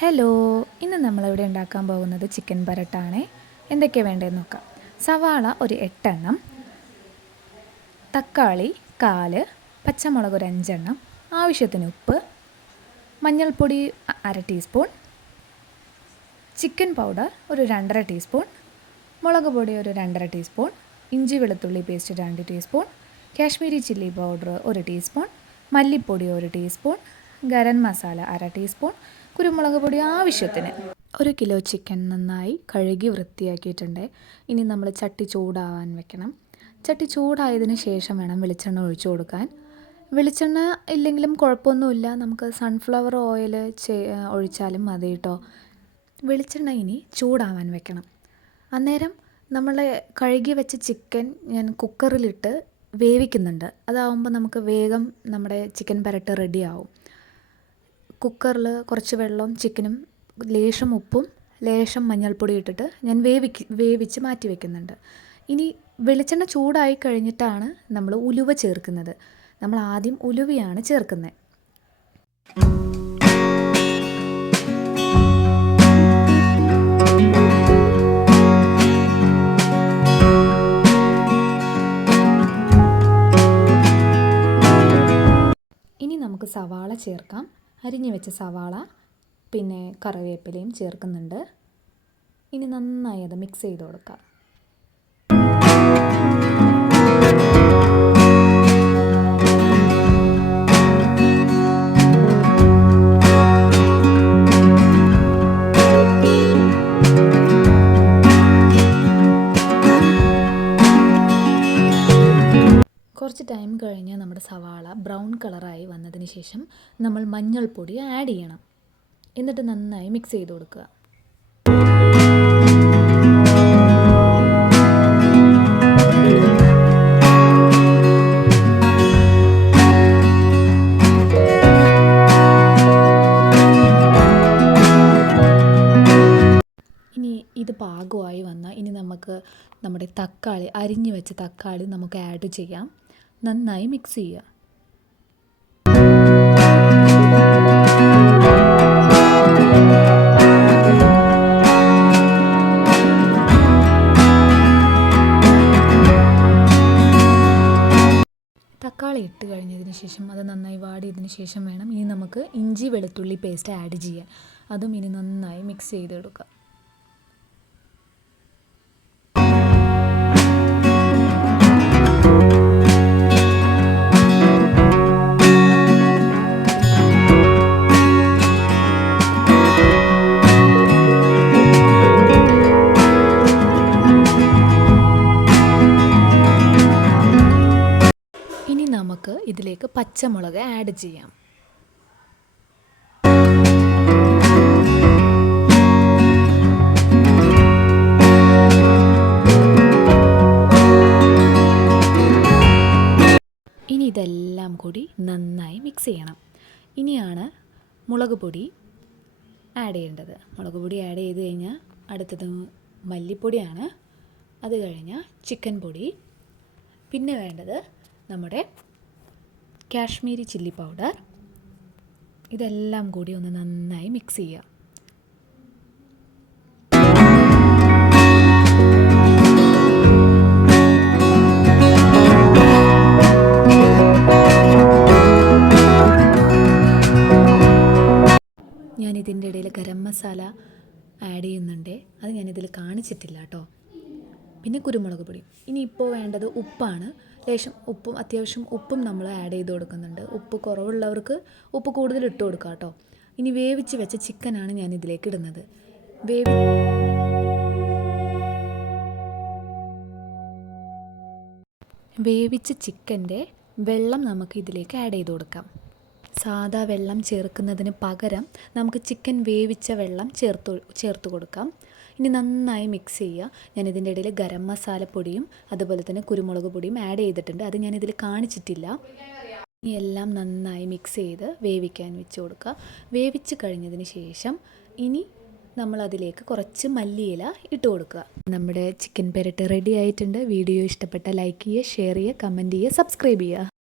Hello, ഇന്ന് നമ്മളിവിടെ ഉണ്ടാക്കാൻ പോകുന്നത് ചിക്കൻ പരട്ടാണ്. എന്തൊക്കെയാണ് വേണ്ടതെന്ന് നോക്കാം. സവാള ഒരു 8 എണ്ണം, തക്കാളി 1/4, പച്ചമുളക് ഒരു 5 എണ്ണം, ആവശ്യത്തിന് ഉപ്പ്, മഞ്ഞൾപ്പൊടി 1/2 ടീസ്പൂൺ, ചിക്കൻ പൗഡർ ഒരു 2.5 ടീസ്പൂൺ, മുളക് പൊടി ഒരു 2.5 ടീസ്പൂൺ, ഇഞ്ചി വെളുത്തുള്ളി paste 2 teaspoon, Kashmiri chilli powder 1 teaspoon, മല്ലിപ്പൊടി 1 ടീസ്പൂൺ, ഗരം മസാല 1/2 ടീസ്പൂൺ, കുരുമുളക് പൊടി ആവശ്യത്തിന്. 1 കിലോ ചിക്കൻ നന്നായി കഴുകി വൃത്തിയാക്കിയിട്ടുണ്ട്. ഇനി നമ്മൾ ചട്ടി ചൂടാവാൻ വെക്കണം. ചട്ടി ചൂടായതിന് ശേഷം വേണം വെളിച്ചെണ്ണ ഒഴിച്ചു കൊടുക്കാൻ. വെളിച്ചെണ്ണ ഇല്ലെങ്കിലും കുഴപ്പമൊന്നുമില്ല, നമുക്ക് സൺഫ്ലവർ ഓയിൽ ഒഴിച്ചാലും മതി കേട്ടോ. വെളിച്ചെണ്ണ ഇനി ചൂടാവാൻ വെക്കണം. അന്നേരം നമ്മൾ കഴുകി വെച്ച ചിക്കൻ ഞാൻ കുക്കറിലിട്ട് വേവിക്കുന്നുണ്ട്. അതാവുമ്പോൾ നമുക്ക് വേഗം നമ്മുടെ ചിക്കൻ പരട്ട് റെഡിയാവും. കുക്കറിൽ കുറച്ച് വെള്ളവും ചിക്കനും ലേശം ഉപ്പും ലേശം മഞ്ഞൾപ്പൊടി ഇട്ടിട്ട് ഞാൻ വേവിച്ച് മാറ്റി വയ്ക്കുന്നുണ്ട്. ഇനി വെളിച്ചെണ്ണ ചൂടായി കഴിഞ്ഞിട്ടാണ് നമ്മൾ ഉലുവ ചേർക്കുന്നത്. നമ്മൾ ആദ്യം ഉലുവയാണ് ചേർക്കുന്നത്. ഇനി നമുക്ക് സവാള ചേർക്കാം. അരിഞ്ഞു വെച്ച സവാള പിന്നെ കറിവേപ്പിലയും ചേർക്കുന്നുണ്ട്. ഇനി നന്നായി അത് മിക്സ് ചെയ്ത് കൊടുക്കാം. കുറച്ച് ടൈം കഴിഞ്ഞ് നമ്മുടെ സവാള ബ്രൗൺ കളറായി വന്നതിന് ശേഷം നമ്മൾ മഞ്ഞൾപ്പൊടി ആഡ് ചെയ്യണം. എന്നിട്ട് നന്നായി മിക്സ് ചെയ്ത് കൊടുക്കുക. ഇനി ഇത് പാകമായി വന്നാൽ ഇനി നമുക്ക് നമ്മുടെ തക്കാളി, അരിഞ്ഞു വെച്ച തക്കാളി നമുക്ക് ആഡ് ചെയ്യാം. നന്നായി മിക്സ് ചെയ്യുക. തക്കാളി ഇട്ട് കഴിഞ്ഞതിന് ശേഷം അത് നന്നായി വാടിയതിന് ശേഷം വേണം ഇനി നമുക്ക് ഇഞ്ചി വെളുത്തുള്ളി പേസ്റ്റ് ആഡ് ചെയ്യാൻ. അതും ഇനി നന്നായി മിക്സ് ചെയ്തെടുക്കുക. ഇനി നമുക്ക് ഇതിലേക്ക് പച്ചമുളക് ആഡ് ചെയ്യാം. ഇനി ഇതെല്ലാം കൂടി നന്നായി മിക്സ് ചെയ്യണം. ഇനിയാണ് മുളക് പൊടി ആഡ് ചെയ്യേണ്ടത്. മുളക് പൊടി ആഡ് ചെയ്ത് കഴിഞ്ഞാൽ അടുത്തത് മല്ലിപ്പൊടിയാണ്. അത് കഴിഞ്ഞാൽ ചിക്കൻ പൊടി, പിന്നെ വേണ്ടത് നമ്മുടെ കാശ്മീരി ചില്ലി പൗഡർ. ഇതെല്ലാം കൂടി ഒന്ന് നന്നായി മിക്സ് ചെയ്യുക. ഞാനിതിൻ്റെ ഇടയിൽ ഗരം മസാല ആഡ് ചെയ്യുന്നുണ്ട്. അത് ഞാനിതിൽ കാണിച്ചിട്ടില്ല കേട്ടോ. പിന്നെ കുരുമുളക് പൊടി. ഇനിയിപ്പോൾ വേണ്ടത് ഉപ്പാണ്. ലേശം ഉപ്പും, അത്യാവശ്യം ഉപ്പും നമ്മൾ ആഡ് ചെയ്ത് കൊടുക്കുന്നുണ്ട്. ഉപ്പ് കുറവുള്ളവർക്ക് ഉപ്പ് കൂടുതൽ ഇട്ട് കൊടുക്കാം കേട്ടോ. ഇനി വേവിച്ച് വെച്ച ചിക്കനാണ് ഞാൻ ഇതിലേക്ക് ഇടുന്നത്. വേവിച്ച ചിക്കൻ്റെ വെള്ളം നമുക്ക് ഇതിലേക്ക് ആഡ് ചെയ്ത് കൊടുക്കാം. സാദാ വെള്ളം ചേർക്കുന്നതിന് പകരം നമുക്ക് ചിക്കൻ വേവിച്ച വെള്ളം ചേർത്ത് കൊടുക്കാം. ഇനി നന്നായി മിക്സ് ചെയ്യുക. ഞാനിതിൻ്റെ ഇടയിൽ ഗരം മസാലപ്പൊടിയും അതുപോലെ തന്നെ കുരുമുളക് പൊടിയും ആഡ് ചെയ്തിട്ടുണ്ട്. അത് ഞാനിതിൽ കാണിച്ചിട്ടില്ല. ഇനി എല്ലാം നന്നായി മിക്സ് ചെയ്ത് വേവിക്കാൻ വെച്ച് കൊടുക്കുക. വേവിച്ച് കഴിഞ്ഞതിന് ശേഷം ഇനി നമ്മളതിലേക്ക് കുറച്ച് മല്ലിയില ഇട്ട് കൊടുക്കുക. നമ്മുടെ ചിക്കൻ പെരട്ട് റെഡി ആയിട്ടുണ്ട്. വീഡിയോ ഇഷ്ടപ്പെട്ട ലൈക്ക് ചെയ്യുക, ഷെയർ ചെയ്യുക, കമൻറ്റ് ചെയ്യുക, സബ്സ്ക്രൈബ് ചെയ്യുക.